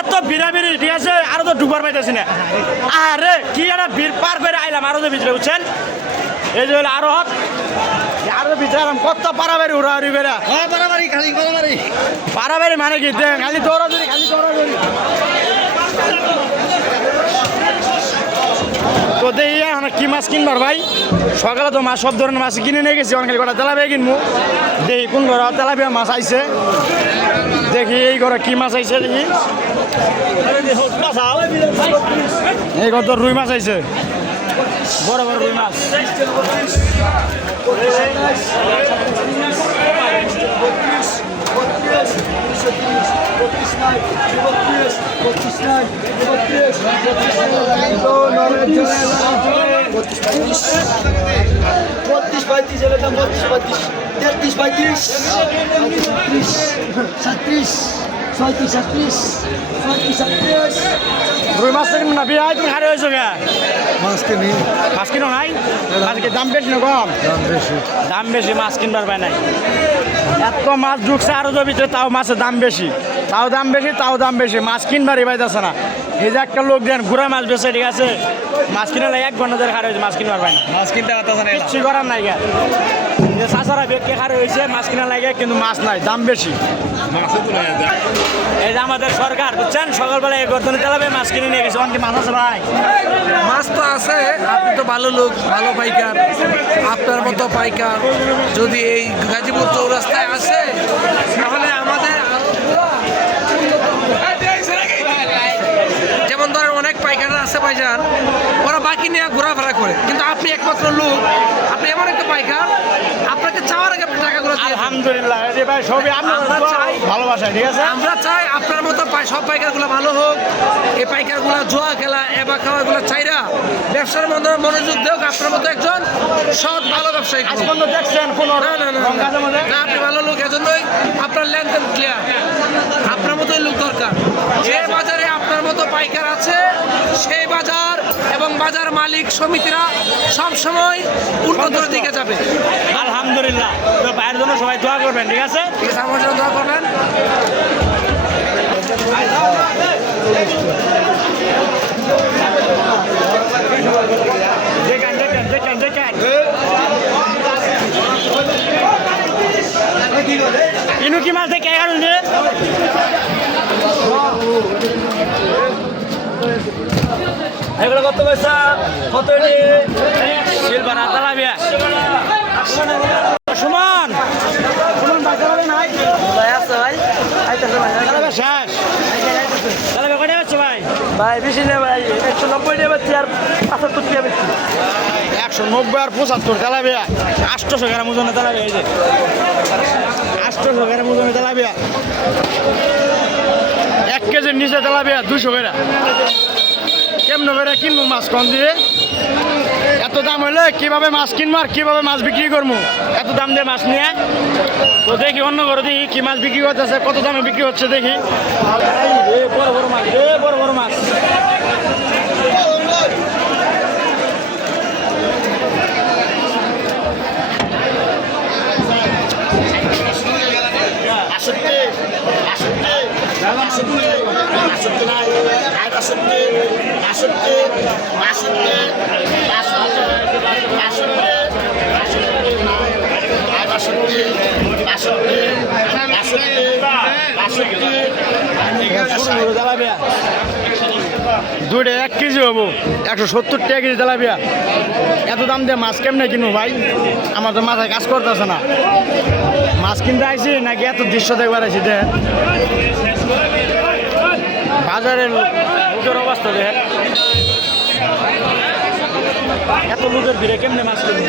এত বিরাবিরি ঠিক আছে আরও তো ডুবার পাইতেছি না। আরে কি একটা ভিড় পার করে আইলাম আরও তো ভিতরে বুঝছেন? এই যে হলো আরও হক। আরও তো কত পারাবারি উড়াউড়ি করে হ্যাঁ বাড়াবাড়ি খালি বাড়াবাড়ি পারাবারি মানে কি? খালি দৌড়াদৌড়ি খালি দৌড়াদৌড়ি তো দেখি এখন কি মাছ কিনবার ভাই? সকালে তো মাছ সব ধরনের মাছ কিনে নিয়ে গেছি অনেক কটা তেলাপিয়া কিনবো। দেখি কোন ঘরে তেলাপিয়া মাছ আইছে। দেখি এই ঘরে কি মাছ আইছে দেখি। এই ঘর তো রুই মাছ আইছে। বড় বড় রুই মাছ। বত্রিশ পঁয়ত্রিশ এলে দাম বত্রিশ পঁয়ত্রিশ তেত্রিশ পঁয়ত্রিশ রুই মাছ না বিয়ে তুমি হারে হয়েছো গা। মাছ কিনি। মাছ কিনো নাই? আজকে দাম বেশি না কম? দাম বেশি। দাম বেশি মাছ কিনবার পায় নাই। এত মাছ ঢুকছে আরও তো ভিতরে তাও মাছের দাম বেশি। তাও দাম বেশি তাও দাম বেশি। মাছ কিনবারই পাইতেছে না। এই যে একটা লোক দেন ঘুরা মাছ বেছে ঠিক আছে? মাছ কিনে এক ঘণ্টা ধরে খারে হয়েছে মাছ কিনবার পায় না। মাছ কিনতে পারতেছে না কিচ্ছু করার নাই গা। যে চাষারা বেগকে খারে হয়েছে মাছ কিনা লাগে কিন্তু মাছ নাই দাম বেশি। এই যে আমাদের সরকার বুঝছেন? সকালবেলা এই গর্দনে চালাবে মাছ কিনে নিয়ে গেছে। অনেক মাছ আছে ভাই? মাছ তো আছে আপনি তো ভালো লোক ভালো পাইকার আপনার মতো পাইকার যদি এই গাজীপুর চৌরাস্তায় আসে তাহলে আমাদের যেমন ধরেন অনেক পাইকাররা ওরা বাকি নিয়ে ঘোরাফেরা করে। কিন্তু আপনি একমাত্র লোক আপনি এমন একটা পাইকার আপনাকে চাওয়ার আগে টাকাগুলো। আলহামদুলিল্লাহ ভাই সবই আমরা আপনার চাই। ভালোবাসা ঠিক আছে? আমরা চাই আপনার মতো সব পাইকারগুলো ভালো হোক। এই পাইকারগুলো জোয়া খেলা এবা খাওয়াগুলো চাইরা ব্যবসার মধ্যে মনোযোগ দেওক আপনার মতো একজন সৎ ভালো ব্যবসায়ী দেখছেন না না না আপনি ভালো লোক এজন্যই আপনার লেনদেন ক্লিয়ার আপনার মতোই লোক দরকার যে বাজারে আপনার মতো পাইকার আছে সেই বাজার এবং বাজার মালিক সমিতিরা সব সময় উন্নতির দিকে যাবে। আলহামদুলিল্লাহ। তো ভাইয়ের জন্য সবাই দোয়া করবেন ঠিক আছে? ঠিক আছে আমার জন্য দোয়া করবেন। দেখেন দেখেন দেখেন দেখেন। ইনু কি মাছ দেখে এগারো যে এগুলো কত পয়সা? কত সুমন! সুমন ভাই তালাবে তালাবে বেশি ভাই একশো নব্বই নেবে আর পাঁচাত্তর টাকা বেশি একশো নব্বই আর পঁচাত্তর তেলাবিয়া আটশোশো গ্রাম ওজনে তেলাবিয়া এই যে। গ্রাম ওজনে এক কেজির নিচে তেলাবিয়া দুশো করে কেমন করে কিনবো মাছ কম দিয়ে? এত দাম হইলে কীভাবে মাছ কিনবো আর কীভাবে মাছ বিক্রি করব? এত দাম দিয়ে মাছ নিয়ে তো দেখি অন্য করে দেখি কি মাছ বিক্রি করতেছে, কত দামে বিক্রি হচ্ছে দেখি। বড় বড় মাছ বড় বড় মাছ বাষট্টি দুইটা এক কেজি হব। একশো সত্তর টাকা কেজি তেলাপিয়া। এত দাম দিয়ে মাছ কেমনে কিনবো ভাই? আমার তো মাথায় কাজ করতেছে না। মাছ কিনতে আইছি, নাকি এত দৃশ্য দেখবার আইছি, দেখ। বাজারের লোকের অবস্থা দেখেন। এত লোকের ভিড়ে কেমনে মাছ কিনবো